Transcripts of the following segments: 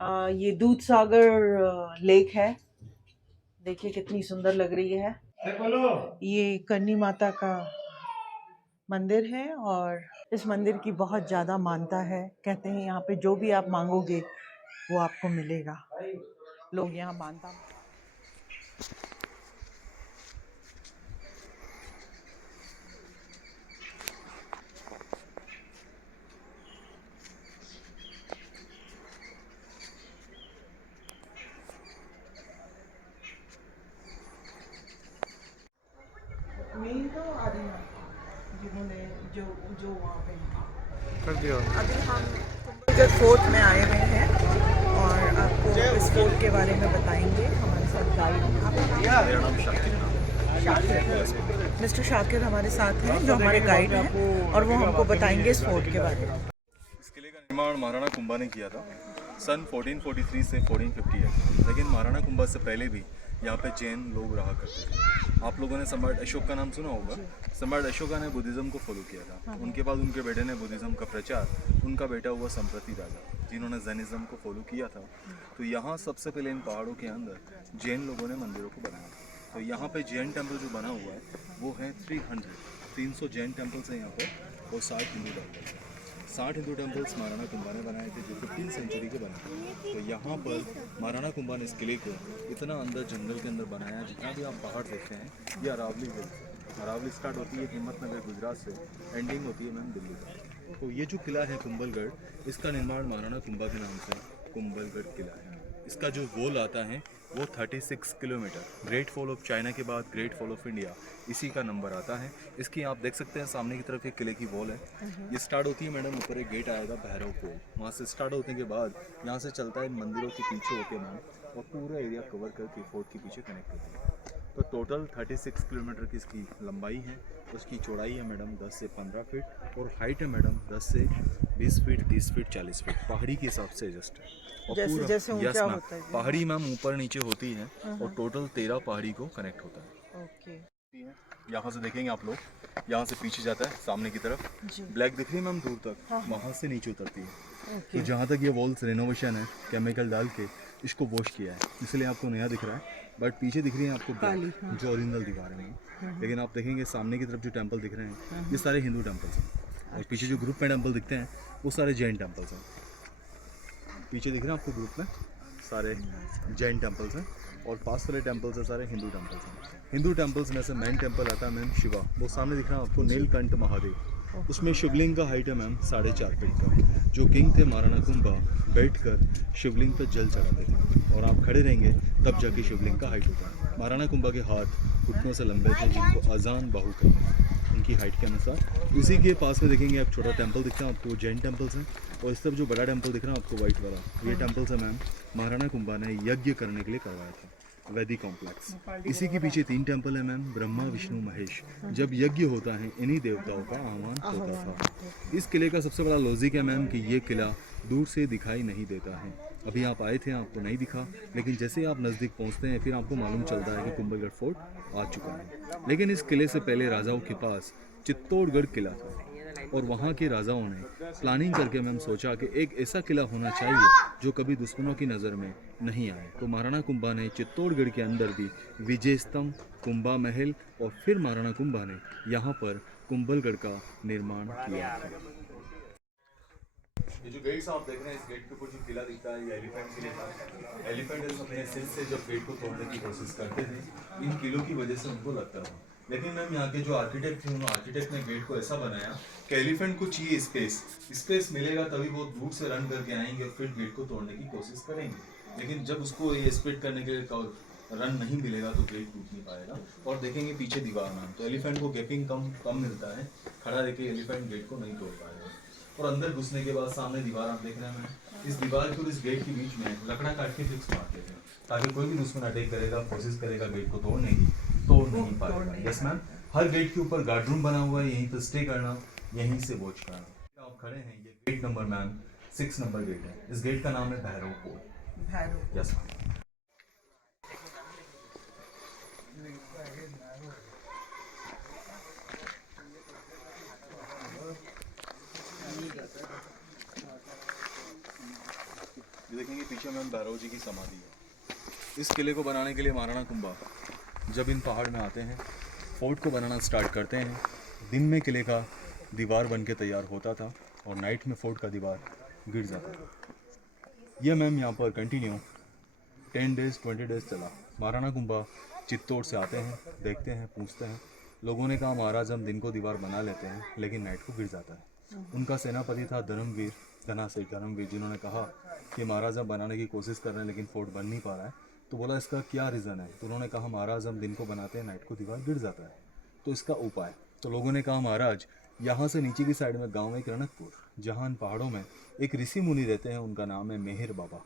ये दूध सागर लेक है। देखिए कितनी सुंदर लग रही है। ये करनी माता का मंदिर है और इस मंदिर की बहुत ज़्यादा मान्यता है। कहते हैं यहाँ पे जो भी आप मांगोगे वो आपको मिलेगा। लोग यहाँ मानता मेन तो आदि जिन्होंने जो जो वहाँ पे कर दिया। अभी हम कुंभलगढ़ फोर्ट में आए हुए हैं और आपको इस फोर्ट के बारे में बताएंगे। हमारे साथ गाइड मेरा नाम शाकिर, मिस्टर शाकिर हमारे साथ हैं जो हमारे गाइड हैं और वो हमको बताएंगे इस फोर्ट के बारे में। इस किले का निर्माण महाराणा कुंभा ने किया था सन 1443 से 1458। लेकिन महाराणा कुंभा से पहले भी यहाँ पे जैन लोग रहा करते थे। आप लोगों ने सम्राट अशोक का नाम सुना होगा। सम्राट अशोका ने बुद्धिज़्म को फॉलो किया था। उनके बाद उनके बेटे ने बुद्धिज़्म का प्रचार, उनका बेटा हुआ संप्रति राजा जिन्होंने जैनिज़्म को फॉलो किया था। तो यहाँ सबसे पहले इन पहाड़ों के अंदर जैन लोगों ने मंदिरों को बनाया था। तो यहाँ पे जैन टेम्पल जो बना हुआ है वो है 300 जैन टेम्पल्स हैं यहाँ पर और 60 हिंदू टेम्पल्स हैं। 60 हिंदू टेम्पल्स महाराणा कुंभा ने बनाए थे जो 15वीं सेंचुरी के बने थे। तो यहाँ पर महाराणा कुंभा ने इस किले को इतना अंदर जंगल के अंदर बनाया। जितना भी आप पहाड़ देखते हैं ये अरावली हिल से, अरावली स्टार्ट होती है हिम्मतनगर गुजरात से, एंडिंग होती है मैम दिल्ली का। तो ये जो किला है कुंभलगढ़, इसका निर्माण महाराणा कुंभा के नाम से कुंभलगढ़ किला है। इसका जो वॉल आता है वो 36 kilometre, great fall of China के बाद ग्रेट फॉल ऑफ इंडिया इसी का नंबर आता है। इसकी आप देख सकते हैं सामने की तरफ एक किले की वॉल है। ये स्टार्ट होती है मैडम, ऊपर एक गेट आएगा भैरव पोल, वहाँ से स्टार्ट होने के बाद यहाँ से चलता है मंदिरों के पीछे होके मैम और पूरा एरिया कवर करके फोर्ट के पीछे कनेक्ट होती है। तो टोटल 36 किलोमीटर की इसकी लंबाई है। उसकी चौड़ाई है मैडम 10 से 15 फीट और हाइट है मैडम 10 से 20 फीट, 30 फीट, 40 फीट, पहाड़ी के हिसाब से एडजस्ट है। और जैसे जैसे ऊंचा होता है पहाड़ी मैम ऊपर नीचे होती है और टोटल 13 पहाड़ी को कनेक्ट होता है। ओके। यहाँ से देखेंगे आप लोग, यहाँ से पीछे जाता है सामने की तरफ, ब्लैक दिख रही है मैम दूर तक, वहाँ से नीचे उतरती है। तो जहाँ तक ये वॉल्स रेनोवेशन है केमिकल डाल के इसको वॉश किया है इसलिए आपको नया दिख रहा है। बट पीछे दिख रही है आपको जो ओरिजिनल दीवार है। लेकिन आप देखेंगे सामने की तरफ जो टेम्पल दिख रहे हैं ये सारे हिंदू टेम्पल्स हैं और पीछे जो ग्रुप में टेम्पल दिखते हैं वो सारे जैन टेम्पल्स हैं। पीछे दिख रहे हैं आपको ग्रुप में सारे जैन टेम्पल्स हैं और पास वाले टेम्पल्स हैं सारे हिंदू टेम्पल्स हैं। हिंदू टेम्पल्स में से मेन टेम्पल आता है मैम शिवा, वो सामने दिख रहा है आपको नीलकंठ महादेव। उसमें शिवलिंग का हाइट है मैम 4.5 फीट का। जो किंग थे महाराणा कुंभा बैठकर शिवलिंग पर जल चढ़ाते थे और आप खड़े रहेंगे तब जाके शिवलिंग का हाइट होता है। महाराणा कुंभा के हाथ घुटनों से लंबे थे जिनको अजान बाहु कहते हैं उनकी हाइट के अनुसार। उसी के पास में देखेंगे आप छोटा टेम्पल दिखता है आपको, जैन टेम्पल्स हैं। और इस तरफ जो बड़ा टेम्पल दिख रहा है आपको वाइट वाला, ये टेम्पल्स है मैम महाराणा कुंभा ने यज्ञ करने के लिए करवाया था, वैदिक कॉम्प्लेक्स। इसी के पीछे 3 टेम्पल है मैम, ब्रह्मा विष्णु महेश। जब यज्ञ होता है इन्हीं देवताओं का आह्वान होता था। इस किले का सबसे बड़ा लॉजिक है मैम कि ये किला दूर से दिखाई नहीं देता है। अभी आप आए थे आपको नहीं दिखा, लेकिन जैसे आप नज़दीक पहुंचते हैं फिर आपको मालूम चलता है कि कुंभलगढ़ फोर्ट आ चुका है। लेकिन इस किले से पहले राजाओं के पास चित्तौड़गढ़ किला था और वहाँ के राजाओं ने प्लानिंग करके मैम सोचा कि एक ऐसा किला होना चाहिए जो कभी दुश्मनों की नज़र में नहीं आए। तो महाराणा कुंभा ने चित्तौड़गढ़ के अंदर भी विजय स्तंभ, कुंभा महल और फिर महाराणा कुंभा ने यहाँ पर कुंभलगढ़ का निर्माण किया था। ये जो गेट्स आप देख रहे हैं, इस गेट के ऊपर जो किला दिखता है ये एलिफेंट किले का। एलिफेंट अपने सिर से जब गेट को तोड़ने की कोशिश करते थे, इन किलों की वजह से उनको लगता था। लेकिन मैम यहाँ के जो आर्किटेक्ट थे, उन आर्किटेक्ट ने गेट को ऐसा बनाया कि एलिफेंट को चाहिए स्पेस मिलेगा तभी वो दूर से रन करके आएंगे और फिर गेट को तोड़ने की कोशिश करेंगे। लेकिन जब उसको ये स्प्लिट करने के लिए रन नहीं मिलेगा तो गेट टूट नहीं पाएगा। और देखेंगे पीछे दीवार मैम, तो एलिफेंट को गैपिंग कम मिलता है, खड़ा रह के एलिफेंट गेट को नहीं तोड़ पाएगा। और अंदर घुसने के बाद सामने दीवार आप देख रहे हैं, इस दीवार के और इस गेट के बीच में लकड़ा काट के फिक्स मारते थे ताकि कोई भी दुश्मन अटैक करेगा, कोशिश करेगा गेट को तोड़ने की, तोड़ नहीं पाएगा। यस मैम, हर गेट के ऊपर गार्ड रूम बना हुआ है, यहीं पर स्टे करना, यहीं से वॉच करना। आप खड़े हैं, ये gate number ma'am 6 number gate है। इस गेट का नाम है भैरव पोल। Yes ma'am. देखेंगे पीछे मैम भैरव जी की समाधि है। इस किले को बनाने के लिए महाराणा कुंभा जब इन पहाड़ में आते हैं, फोर्ट को बनाना स्टार्ट करते हैं। दिन में किले का दीवार बन के तैयार होता था और नाइट में फोर्ट का दीवार गिर जाता था। यह मैम यहाँ पर कंटिन्यू 10 डेज 20 डेज चला। महाराणा कुंभा चित्तौड़ से आते हैं, देखते हैं, पूछते हैं। लोगों ने कहा महाराज हम दिन को दीवार बना लेते हैं लेकिन नाइट को गिर जाता है। उनका सेनापति था धर्मवीर, धनासेठ धर्मवीर, जिन्होंने कहा कि महाराज हम बनाने की कोशिश कर रहे हैं लेकिन फोर्ट बन नहीं पा रहा है। तो बोला इसका क्या रीज़न है? तो उन्होंने कहा महाराज हम दिन को बनाते हैं, नाइट को दीवार गिर जाता है, तो इसका उपाय। तो लोगों ने कहा महाराज यहाँ से नीचे की साइड में गाँव है रणकपुर, जहाँ इन पहाड़ों में एक ऋषि मुनि रहते हैं, उनका नाम है मेहर बाबा।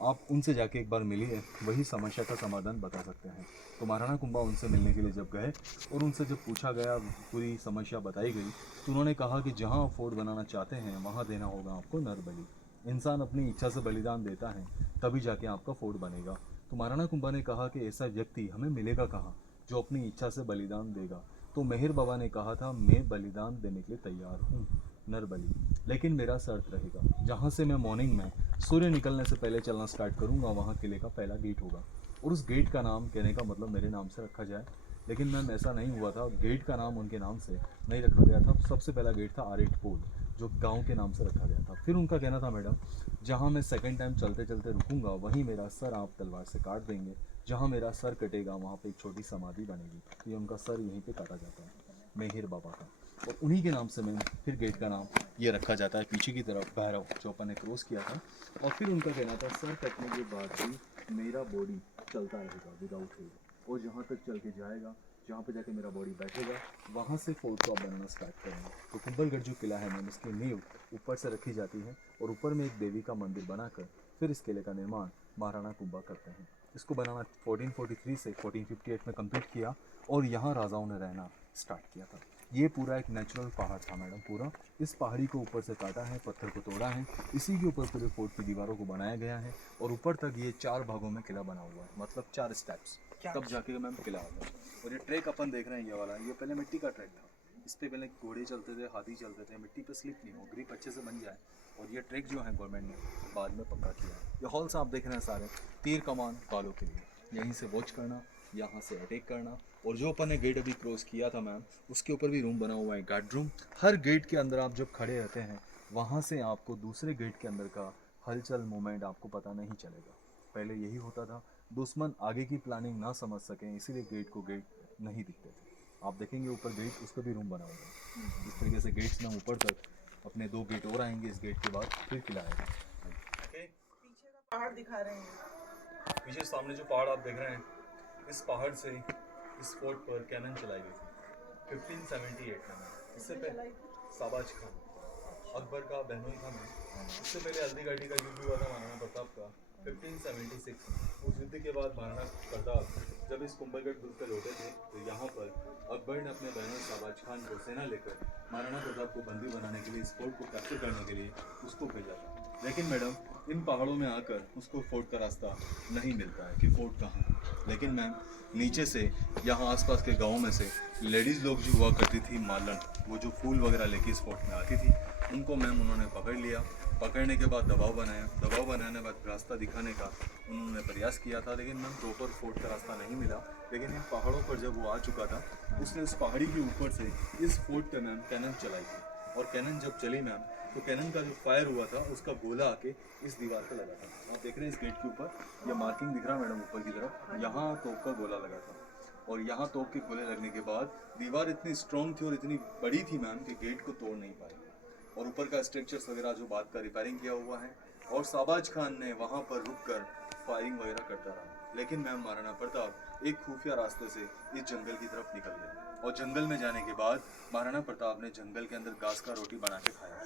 आप उनसे जाके एक बार मिलिए, वही समस्या का समाधान बता सकते हैं। तो महाराणा कुंभा उनसे मिलने के लिए जब गए और उनसे जब पूछा गया, पूरी समस्या बताई गई, तो उन्होंने कहा कि जहाँ आप फोर्ट बनाना चाहते हैं वहाँ देना होगा आपको नर बलि। इंसान अपनी इच्छा से बलिदान देता है तभी जाके आपका फोर्ट बनेगा। तो महाराणा कुंभा ने कहा कि ऐसा व्यक्ति हमें मिलेगा कहाँ जो अपनी इच्छा से बलिदान देगा। तो मेहर बाबा ने कहा था मैं बलिदान देने के लिए तैयार हूँ, नर बलि, लेकिन मेरा शर्त रहेगा जहाँ से मैं मॉर्निंग में सूर्य निकलने से पहले चलना स्टार्ट करूँगा वहाँ किले का पहला गेट होगा और उस गेट का नाम कहने का मतलब मेरे नाम से रखा जाए। लेकिन मैम ऐसा नहीं हुआ था, गेट का नाम उनके नाम से नहीं रखा गया था। सबसे पहला गेट था आरेट पोल जो गांव के नाम से रखा गया था। फिर उनका कहना था मैडम जहाँ मैं सेकंड टाइम चलते चलते रुकूंगा वहीं मेरा सर आप तलवार से काट देंगे, जहाँ मेरा सर कटेगा वहाँ पे एक छोटी समाधि बनेगी। ये उनका सर यहीं पे काटा जाता है मेहर बाबा का, और उन्हीं के नाम से मैम फिर गेट का नाम ये रखा जाता है। पीछे की तरफ भैरव जो अपन ने क्रॉस किया था। और फिर उनका कहना था सर कटने के बाद भी मेरा बॉडी चलता रहेगा विदाउट हेड, और जहाँ तक चल के जाएगा जहाँ पे जाके मेरा बॉडी बैठेगा वहाँ से फोर्ट को आप बनाना स्टार्ट करेंगे। तो कुंभलगढ़ जो किला है मैम इसकी नींव ऊपर से रखी जाती है और ऊपर में एक देवी का मंदिर बनाकर फिर इस किले का निर्माण महाराणा कुंभा करते हैं। इसको बनाना 1443 से 1458 में कंप्लीट किया और यहाँ राजाओं ने रहना स्टार्ट किया था। ये पूरा एक नेचुरल पहाड़ था मैडम, पूरा इस पहाड़ी को ऊपर से काटा है, पत्थर को तोड़ा है, इसी के ऊपर पूरे फोर्ट की दीवारों को बनाया गया है और ऊपर तक ये 4 भागों में किला बना हुआ है, मतलब 4 स्टेप्स, तब जाके मैम किला होगा। और ये ट्रैक अपन देख रहे हैं ये वाला, ये पहले मिट्टी का ट्रैक था। इस पर पहले घोड़े चलते थे, हाथी चलते थे, मिट्टी पे स्लिप नहीं हो, ग्रिप अच्छे से बन जाए। और ये ट्रैक जो है गवर्नमेंट ने बाद में पक्का किया। ये हॉल्स आप देख रहे हैं सारे तीर कमान वालों के लिए, यहीं से वॉच करना, यहाँ से अटैक करना। और जो अपन ने गेट अभी क्रॉस किया था मैम उसके ऊपर भी रूम बना हुआ है, गार्ड रूम। हर गेट के अंदर आप जब खड़े रहते हैं वहाँ से आपको दूसरे गेट के अंदर का हलचल मूवमेंट आपको पता नहीं चलेगा। पहले यही होता था, दुश्मन आगे की प्लानिंग ना समझ सकें इसीलिए गेट को गेट नहीं दिखते थे। आप देखेंगे ऊपर गेट, उस पर भी रूम बना हुआ है। इस तरीके से गेट्स में ऊपर तक अपने 2 गेट और आएंगे, इस गेट के बाद फिर किला आएगा। पीछे का पहाड़ दिखा रहे हैं, पीछे सामने जो पहाड़ आप देख रहे हैं, इस पहाड़ से इस फोर्ट पर कैनन चलाई गई थी 1578 में। इससे पहले साबाज खान अकबर का बहनोई था मैं। इससे पहले हल्दी घाटी का युद्ध हुआ था महाराणा प्रताप का 1576 में। उस युद्ध के बाद महाराणा प्रताप जब इस कुंभलगढ़ दुर्ग पे लौटे थे तो यहाँ पर अकबर ने अपने बहनोई साबाज खान को सेना लेकर महाराणा प्रताप को बंदी बनाने के लिए इस फोर्ट को कैप्चर करने के लिए उसको भेजा था। लेकिन मैडम इन पहाड़ों में आकर उसको फोर्ट का रास्ता नहीं मिलता है कि फोर्ट कहाँ है। लेकिन मैम नीचे से यहाँ आसपास के गाँव में से लेडीज़ लोग जो हुआ करती थी मालन, वो जो फूल वगैरह लेके इस फोर्ट में आती थी, उनको मैम उन्होंने पकड़ लिया। पकड़ने के बाद दबाव बनाया, दबाव बनाने के बाद रास्ता दिखाने का उन्होंने प्रयास किया था, लेकिन मैम प्रॉपर फोर्ट का रास्ता नहीं मिला। लेकिन इन पहाड़ों पर जब वो आ चुका था उसने उस पहाड़ी के ऊपर से इस फोर्ट पे मैम कैनन चलाई थी। और कैनन जब चली मैम तो कैनन का जो फायर हुआ था उसका गोला आके इस दीवार पे लगा था। आप देख रहे हैं इस गेट के ऊपर ये मार्किंग दिख रहा है मैडम ऊपर की तरफ, यहाँ तोप का गोला लगा था। और यहाँ तोप के गोले लगने के बाद दीवार इतनी स्ट्रॉन्ग थी और इतनी बड़ी थी मैम कि गेट को तोड़ नहीं पाई। और ऊपर का स्ट्रक्चर्स वगैरह जो बात का रिपेयरिंग किया हुआ है, और साबाज खान ने वहाँ पर रुककर फायरिंग वगैरह करता रहा। लेकिन मैम महाराणा प्रताप एक खुफिया रास्ते से इस जंगल की तरफ निकल गए और जंगल में जाने के बाद महाराणा प्रताप ने जंगल के अंदर घास का रोटी बना के खाया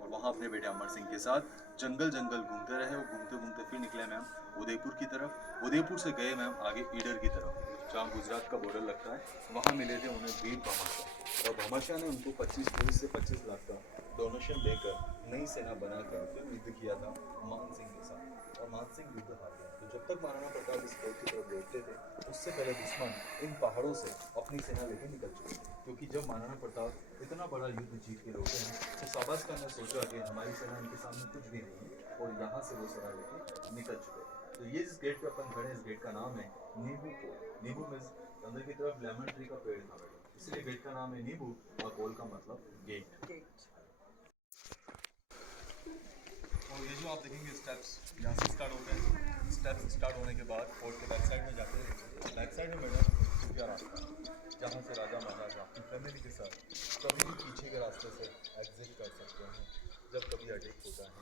और वहाँ अपने बेटे अमर सिंह के साथ जंगल घूमते रहे। और घूमते घूमते फिर निकले मैम उदयपुर की तरफ। उदयपुर से गए मैम आगे ईडर की तरफ जहाँ गुजरात का बॉर्डर लगता है। वहाँ मिले थे उन्हें वीर भामाशाह और भामाशाह ने उनको 20 से 25 लाख का डोनेशन देकर नई सेना बनाकर फिर युद्ध किया था मान सिंह के साथ और मान सिंह युद्ध हार गया। तो जब तक महाराणा प्रताप इस फोर्ट की तरफ लौटते थे उससे पहले दुश्मन इन पहाड़ों से अपनी सेना लेकर निकल चुके थे। क्योंकि जब महाराणा प्रताप इतना बड़ा युद्ध जीत के लौटे हैं तो साबाज खान ने सोचा कि हमारी सेना इनके सामने कुछ भी नहीं है, और यहाँ से वो सराय लेके निकल चुके थे। तो ये जिस गेट पे अपन खड़े हैं, इस गेट का नाम है नींबू पोल। नींबू मीन्स अंदर की तरफ लेमन ट्री का पेड़ था बेटा, इसलिए गेट का नाम है नींबू और पोल का मतलब गेट। और ये जो आप देखेंगे स्टेप्स यहाँ से स्टार्ट होते हैं। स्टेप्स स्टार्ट होने के बाद फोर्ट के बैक साइड में जाते हैं। बैक साइड में मैडम खुफिया रास्ता जहाँ से राजा महाराजा अपनी फैमिली के साथ कभी भी पीछे के रास्ते से एग्जिट कर सकते हैं जब कभी अटैक होता है।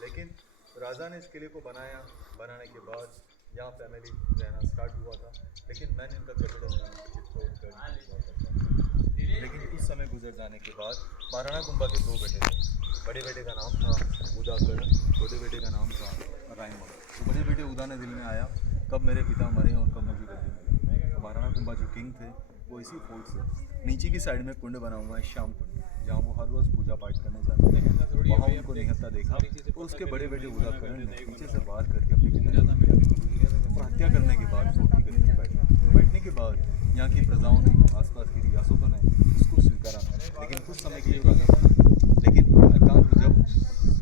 लेकिन राजा ने इस किले को बनाने के बाद यहाँ फैमिली रहना स्टार्ट हुआ था। लेकिन मैंने इनका कैपिटल नाम चित्तौड़गढ़ हुआ करता। लेकिन कुछ समय गुजर जाने के बाद महाराणा कुंभा के 2 बेटे थे। बड़े बेटे का नाम था उदाकरण, छोटे बेटे का नाम था रायमल। तो बड़े बेटे उदा ने दिल में आया कब मेरे पिता मरे और कब मुझे गद्दी मिली। तो महाराणा कुंभा जो किंग थे वो इसी फोर्ट से नीचे की साइड में कुंड बना हुआ है श्याम कुंड, जहाँ वो हर रोज़ पूजा पाठ करने जाते थे। वहाँ उनको निहत्था देखा तो उसके बड़े बेटे उदाकरण ने पीछे से वार करके अपने पिता और हत्या करने के बाद फोर्ट की गद्दी पर बैठा। बैठने के बाद यहाँ की प्रजाओं ने, आसपास की रियासतों ने उसको स्वीकारा। लेकिन कुछ समय के लिए राजा था, लेकिन एकांत जब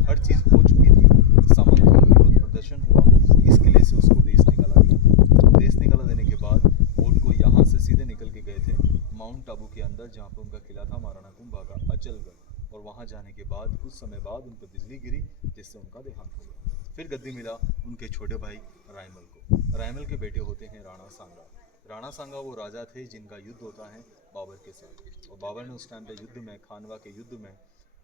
हर चीज़ हो चुकी थी, सामंतों का विरोध प्रदर्शन हुआ, तो इस किले से उसको देश निकाला गया। देश निकाला देने के बाद वो उनको यहाँ से सीधे निकल के गए थे माउंट आबू के अंदर, जहाँ पर उनका किला था महाराणा कुंभा का अचलगढ़। और वहाँ जाने के बाद कुछ समय बाद उन पर बिजली गिरी जिससे उनका देहांत हो गया। फिर गद्दी मिला उनके छोटे भाई रायमल को। रायमल के बेटे होते हैं राणा सांगा। राणा सांगा वो राजा थे जिनका युद्ध होता है बाबर के साथ। और बाबर ने उस टाइम पे युद्ध में, खानवा के युद्ध में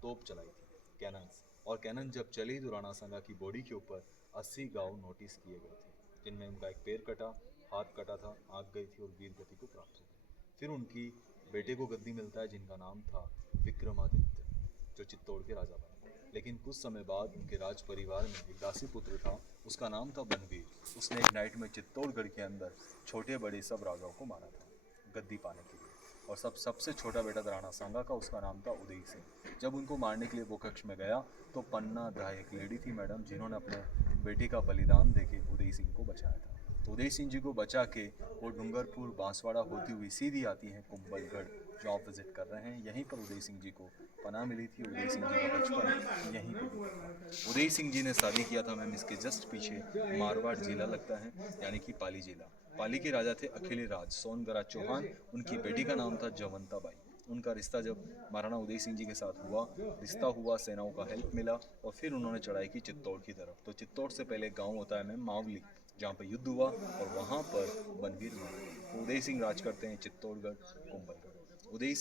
तोप चलाई थी, कैनन्स। और कैनन जब चली तो राणा सांगा की बॉडी के ऊपर 80 घाव नोटिस किए गए थे, जिनमें उनका एक पैर कटा, हाथ कटा था, आग गई थी और वीर गति को प्राप्त हो गई। फिर उनकी बेटे को गद्दी मिलता है जिनका नाम था विक्रमादित्य, जो चित्तौड़ के राजा बने। लेकिन कुछ समय बाद उनके राज परिवार में एक दासी पुत्र था, उसका नाम था बनवीर। उसने एक नाइट में चित्तौड़गढ़ के अंदर छोटे बड़े सब राजाओं को मारा था गद्दी पाने के लिए। और सबसे छोटा बेटा था राणा सांगा का, उसका नाम था उदय सिंह। जब उनको मारने के लिए वो कक्ष में गया तो पन्ना दा एक लेडी थी मैडम, जिन्होंने अपने बेटे का बलिदान देके उदय सिंह को बचाया था। तो उदय सिंह जी को बचा के वो डूंगरपुर बांसवाड़ा होती हुई सीधी आती हैं कुंभलगढ़, जो आप विजिट कर रहे हैं। यहीं पर उदय सिंह जी को पनाह मिली थी। उदय सिंह जी का बचपन यहीं पे बीता था। उदय सिंह जी ने शादी किया था मैम, इसके जस्ट पीछे मारवाड़ जिला लगता है, यानी कि पाली जिला। पाली के राजा थे अखिल राज सोनगरा चौहान। उनकी बेटी का नाम था जवंता बाई। उनका रिश्ता जब महाराणा उदय सिंह जी के साथ हुआ, सेनाओं का हेल्प मिला और फिर उन्होंने चढ़ाई की चित्तौड़ की तरफ। तो चित्तौड़ से पहले गांव होता है मैम मावली, जहाँ पे युद्ध हुआ और वहाँ पर बनवीर मारे। तो उदय सिंह राज करते हैं चित्तौड़गढ़, कुंभलगढ़। उदय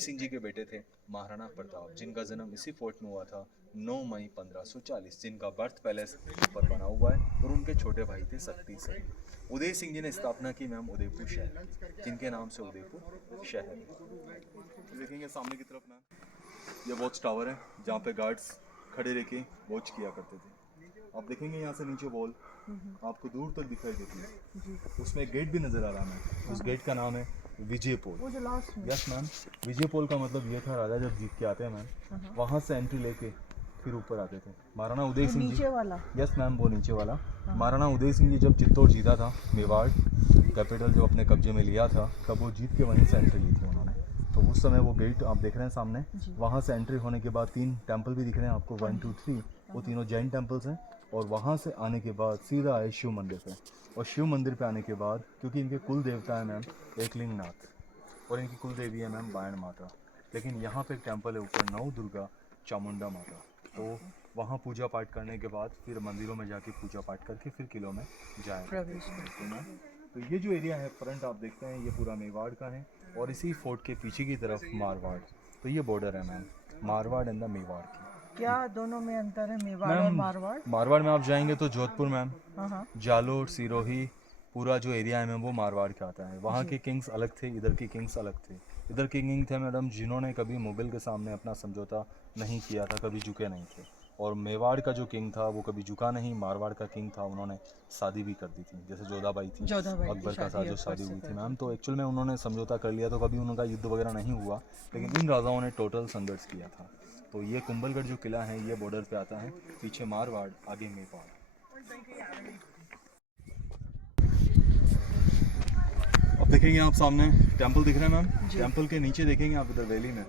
सिंह जी के बेटे थे महाराणा प्रताप, जिनका जन्म इसी फोर्ट में हुआ था 9 मई 1540, जिनका बर्थ पैलेस ऊपर बना हुआ है। और उनके छोटे भाई थे शक्ति सिंह। उदय सिंह जी ने स्थापना की मैम उदयपुर शहर की, जिनके नाम से उदयपुर शहर है। देखेंगे सामने की तरफ मैम, ये वॉच टावर है जहाँ पे गार्ड्स खड़े रह के वॉच किया करते थे। आप देखेंगे यहाँ से नीचे वॉल आपको दूर तक दिखाई देती है, उसमें एक गेट भी नजर आ रहा है। उस गेट का नाम है विजय पोल। यस मैम, विजय पोल का मतलब ये था राजा जब जीत के आते हैं मैम, वहाँ से एंट्री लेके फिर ऊपर आते थे। महाराणा उदय सिंह जी, नीचे वाला? यस मैम, वो नीचे वाला। महाराणा उदय सिंह जी जब चित्तौड़ जीता था, मेवाड़ कैपिटल जो अपने कब्जे में लिया था, तब वो जीत के वहीं से एंट्री ली थी उन्होंने। तो उस समय वो गेट आप देख रहे हैं सामने, वहाँ से एंट्री होने के बाद 3 टेम्पल भी दिख रहे हैं आपको, 1 2 3, वो तीनों जैन टेम्पल्स हैं। और वहाँ से आने के बाद सीधा आए शिव मंदिर पे। और शिव मंदिर पे आने के बाद, क्योंकि इनके कुल देवता है मैम एकलिंगनाथ और इनकी कुल देवी है मैम बायण माता, लेकिन यहाँ पे एक टेम्पल है ऊपर नौ दुर्गा चामुंडा माता। तो वहाँ पूजा पाठ करने के बाद फिर मंदिरों में जाके पूजा पाठ करके फिर किलों में जाए प्रवेश करते हैं। तो ये जो एरिया है फ्रंट आप देखते हैं, ये पूरा मेवाड़ का है। और इसी फोर्ट के पीछे की तरफ मारवाड़, तो ये बॉर्डर है ma'am Marwar and the Mewar की। क्या दोनों में अंतर है, मेवाड़ और मारवाड़? मारवाड़ में आप जाएंगे तो जोधपुर मैम, जालोर, सिरोही, पूरा जो एरिया है मैम वो मारवाड़ का आता है। वहाँ के किंग्स अलग थे, इधर के किंग्स अलग थे। इधर के किंग थे मैडम जिन्होंने कभी मुगल के सामने अपना समझौता नहीं किया था, कभी झुके नहीं थे। और मेवाड़ का जो किंग था वो कभी झुका नहीं। मारवाड़ का किंग था, उन्होंने शादी भी कर दी थी, जैसे जोधाबाई थी, अकबर का साथ जो शादी हुई थी मैम, तो एक्चुअल में उन्होंने समझौता कर लिया, तो कभी उनका युद्ध वगैरह नहीं हुआ। लेकिन इन राजाओं ने टोटल संघर्ष किया था। तो ये कुंभलगढ़ जो किला है ये बॉर्डर पे आता है, पीछे मारवाड़, आगे मेवाड़। अब देखेंगे आप सामने टेंपल दिख रहा है मैम, टेंपल के नीचे देखेंगे आप इधर वैली में